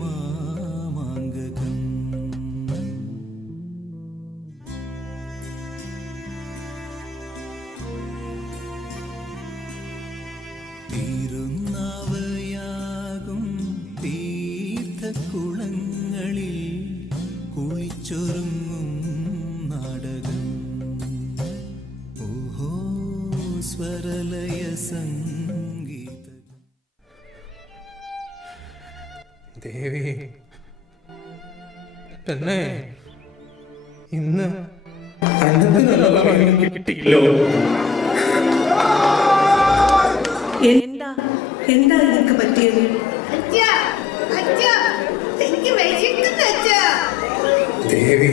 മാമാങ്കകം തീരുന്നവയാകും തീർത്ഥക്കുളങ്ങളിൽ കുളിച്ചൊരുങ്ങും നാടകം. ഓഹോ സ്വരലയ സംഗീത. ദേവി പെണ്ണേ, ഇന്ന് കിട്ടിയില്ലോ. എന്താ എന്താ നിനക്ക് പറ്റിയത്? ദേവി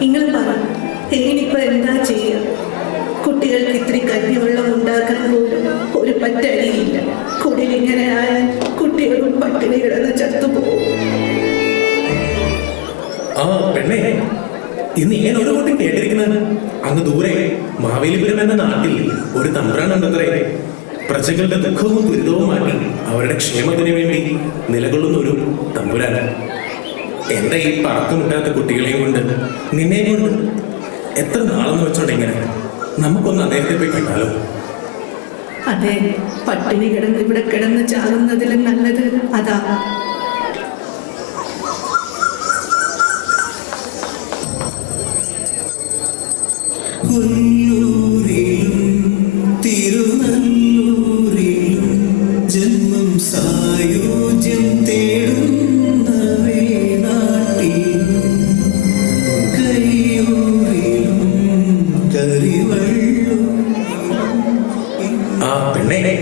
നിങ്ങൾ പറ, ഇനിയിപ്പോ എന്താ ചെയ്യുക? കുട്ടികൾക്ക് ഇത്തിരി കഞ്ഞിവെള്ളം ഉണ്ടാക്കാൻ പോലും ഒരു പറ്റടിയില്ല. കുടിലിങ്ങനെ ആയാൽ കുട്ടികളും പട്ടിണി കിടന്ന് ചത്തുപോകും. ആ പെണ്ണേ, ഇന്ന് ഇങ്ങനെ ഒരു കുട്ടി കേട്ടിരിക്കുന്നത് അങ്ങ് ദൂരെ മാവേലിപുരം എന്ന നാട്ടിൽ ഒരു തമ്പ്രാനുണ്ടത്രേ. പ്രജകളുടെ ദുഃഖവും ദുരിതവും മാറ്റി അവരുടെ ക്ഷേമത്തിന് വേണ്ടി നിലകൊള്ളുന്ന ഒരു തമ്പുരാൻ. എന്റെ ഈ പറക്കുമുട്ടാത്ത കുട്ടികളെയും കൊണ്ട് നിന്നെയും കൊണ്ട് എത്ര നാളെന്ന് വെച്ചോണ്ട് ഇങ്ങനെ നമുക്കൊന്ന് അദ്ദേഹത്തെ പോയി കണ്ടാലോ? അതെ, പട്ടിണി കിടന്ന് ഇവിടെ കിടന്ന് ചാകുന്നതിലും നല്ലത് അതാ. തിരുനല്ലൂരിലും ജന്മം സായോജ്യം തേടുന്ന വേണാട്ടിലും കയ്യൂരിലും കരിവള്ളും. ആ പെണ്ണേ,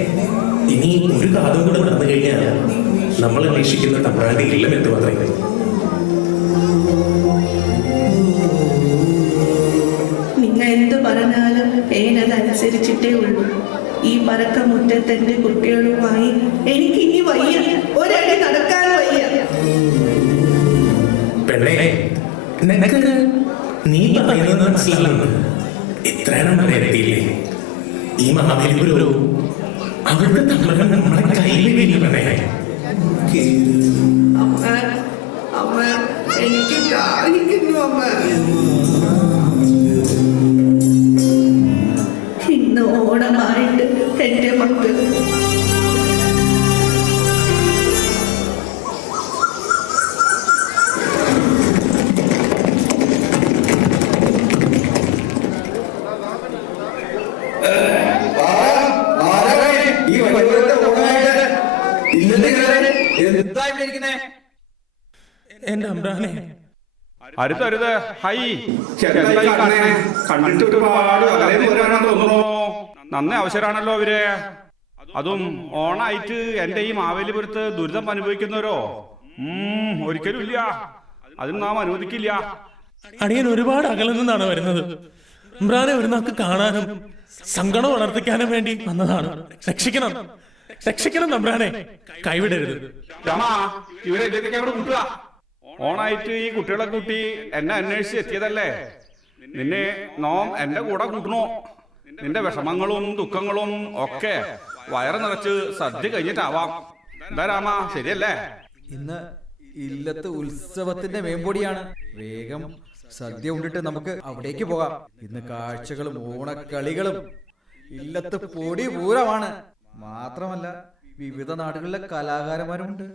ഇനി ഒരു കാലം കൂടെ നടന്നു കഴിഞ്ഞാൽ നമ്മൾ അന്വേഷിക്കുന്ന തമ്പ്രാന്റെ ഇല്ലം എന്ത് മാത്രമേ. നിങ്ങൾ എന്ത് പറഞ്ഞാലും ഏനതനുസരിച്ചിട്ടേ ഉള്ളൂ. ഈ പറക്ക മുറ്റത്തെന്റെ കുട്ടികളുമായി എനിക്ക് ഇനി വയ്യ, ഒരടി നടക്കാൻ വയ്യ. പെണ്ണേ, നിനക്ക് നീ പറയുന്നത് മനസ്സിലാകുന്നു. ഇത്രയും വരെ എത്തിയില്ലേ? ഈ മാവേലിപുരവും അവരുടെ തമ്പ്രാൻ നമ്മളെ കയ്യിലില്ല പെണ്ണേ. അമ്മ അമ്മ എനിക്ക് ദാഹിക്കുന്നു അമ്മ. ഇന്ന് ഓണമായിട്ട് എന്റെ മക്കൾ എന്റെ അമ്പ്രാനെ, അരുത് ഹൈ കണ്ടിട്ട് ഒരുപാട് തോന്നുന്നു. നന്നേ അവസരാണല്ലോ അവര്. അതും ഓണായിട്ട് എന്റെ ഈ മാവേലിപുരത്ത് ദുരിതം അനുഭവിക്കുന്നവരോ ഒരിക്കലും ഇല്ല. അതിന് നാം അനുവദിക്കില്ല. അടിയൻ ഒരുപാട് അകലിൽ നിന്നാണ് വരുന്നത്. അമ്പ്രാനെ ഒരു നാക്ക് കാണാനും സങ്കടം വളർത്തിക്കാനും വേണ്ടി വന്നതാണ്. രക്ഷിക്കണം, രക്ഷിക്കണം തമ്പ്രാനെ, കൈവിടരുത്. രമാ, ഇവരെ ഇവിടെ കൂട്ടുക. ഓണായിട്ട് ഈ കുട്ടികളെ കൂട്ടി എന്നെ അന്വേഷിച്ച് എത്തിയതല്ലേ. നിന്നെ നോം എന്റെ കൂടെ കൂട്ടണോ? നിന്റെ വിഷമങ്ങളും ദുഃഖങ്ങളും ഒക്കെ വയറ് നിറച്ച് സദ്യ കഴിഞ്ഞിട്ടാവാം. എന്താ രാമ, ശരിയല്ലേ? ഇന്ന് ഇല്ലത്ത് ഉത്സവത്തിന്റെ മേമ്പൊടിയാണ്. വേഗം സദ്യ ഉണ്ടിട്ട് നമുക്ക് അവിടേക്ക് പോകാം. ഇന്ന് കാഴ്ചകളും ഓണക്കളികളും ഇല്ലത്ത് പൊടി പൂരമാണ്. മാത്രമല്ല വിവിധ നാടുകളിലെ കലാകാരന്മാരുമുണ്ട്.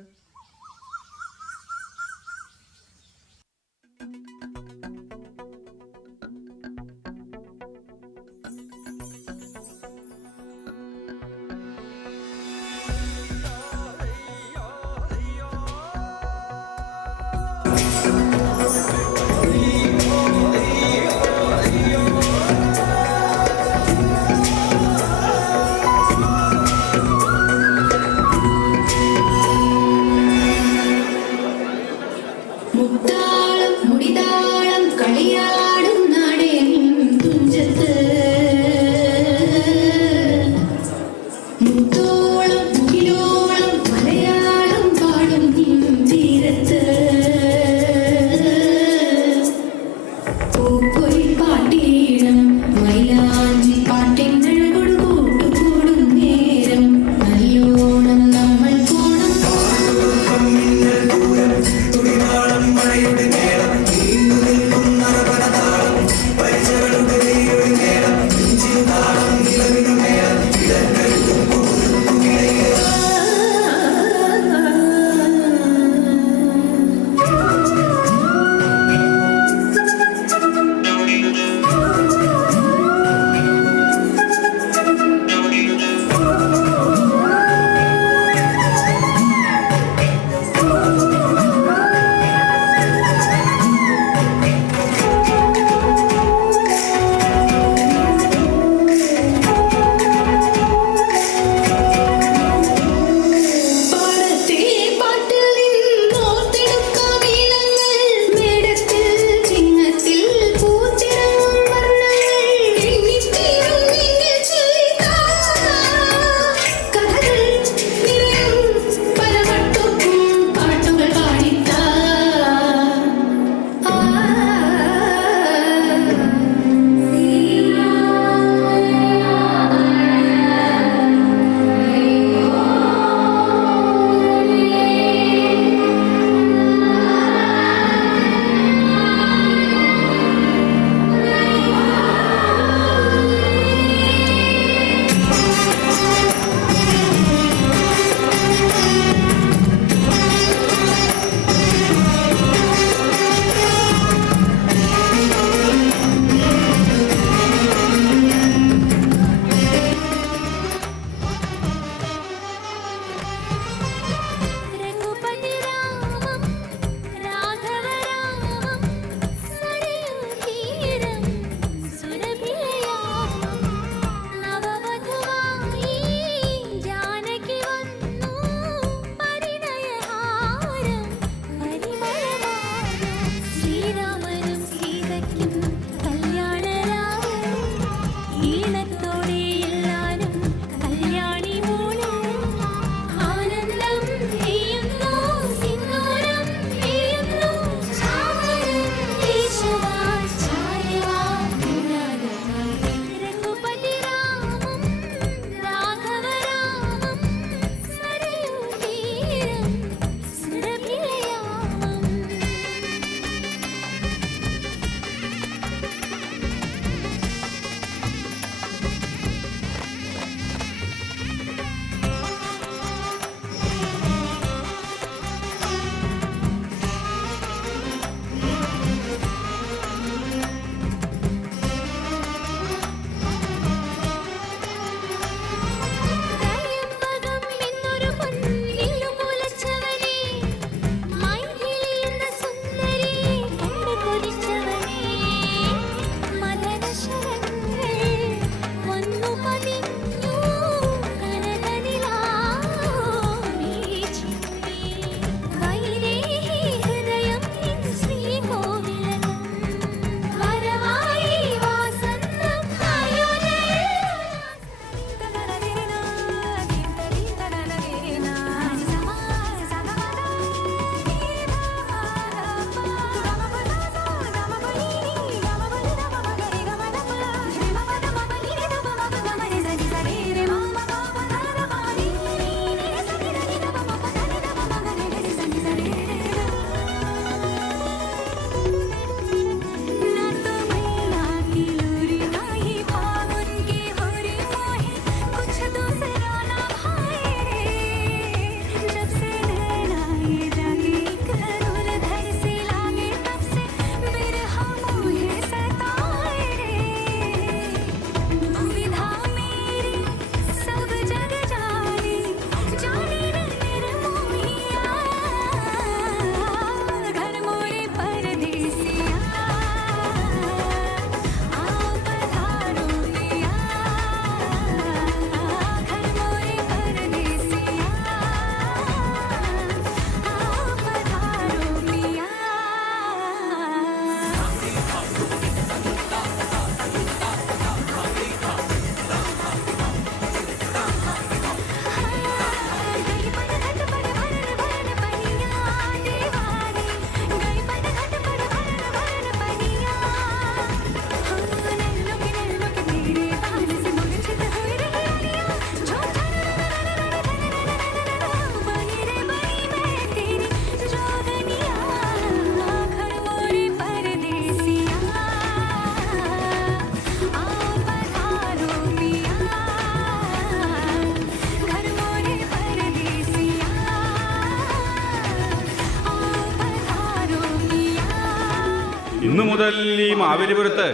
ഇന്നു മുതൽ ഈ മാവേലിപുരത്ത്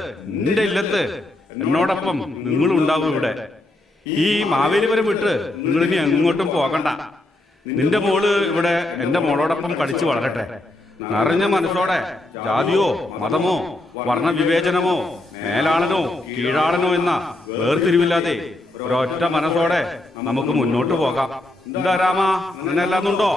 നിന്റെ ഇല്ലത്ത് എന്നോടൊപ്പം നിങ്ങളുണ്ടാവും ഇവിടെ. ഈ മാവേലിപുരം വിട്ട് നിങ്ങൾ ഇനി എങ്ങോട്ടും പോകണ്ട. നിന്റെ മോള് ഇവിടെ എന്റെ മോളോടൊപ്പം കളിച്ചു വളരട്ടെ. നിറഞ്ഞ മനസ്സോടെ ജാതിയോ മതമോ വർണ്ണവിവേചനമോ മേലാളനോ കീഴാളനോ എന്ന വേർതിരിവില്ലാതെ ഒരൊറ്റ മനസ്സോടെ നമുക്ക് മുന്നോട്ട് പോകാം. എന്താ രാമ, അങ്ങനെയല്ലാന്നുണ്ടോ?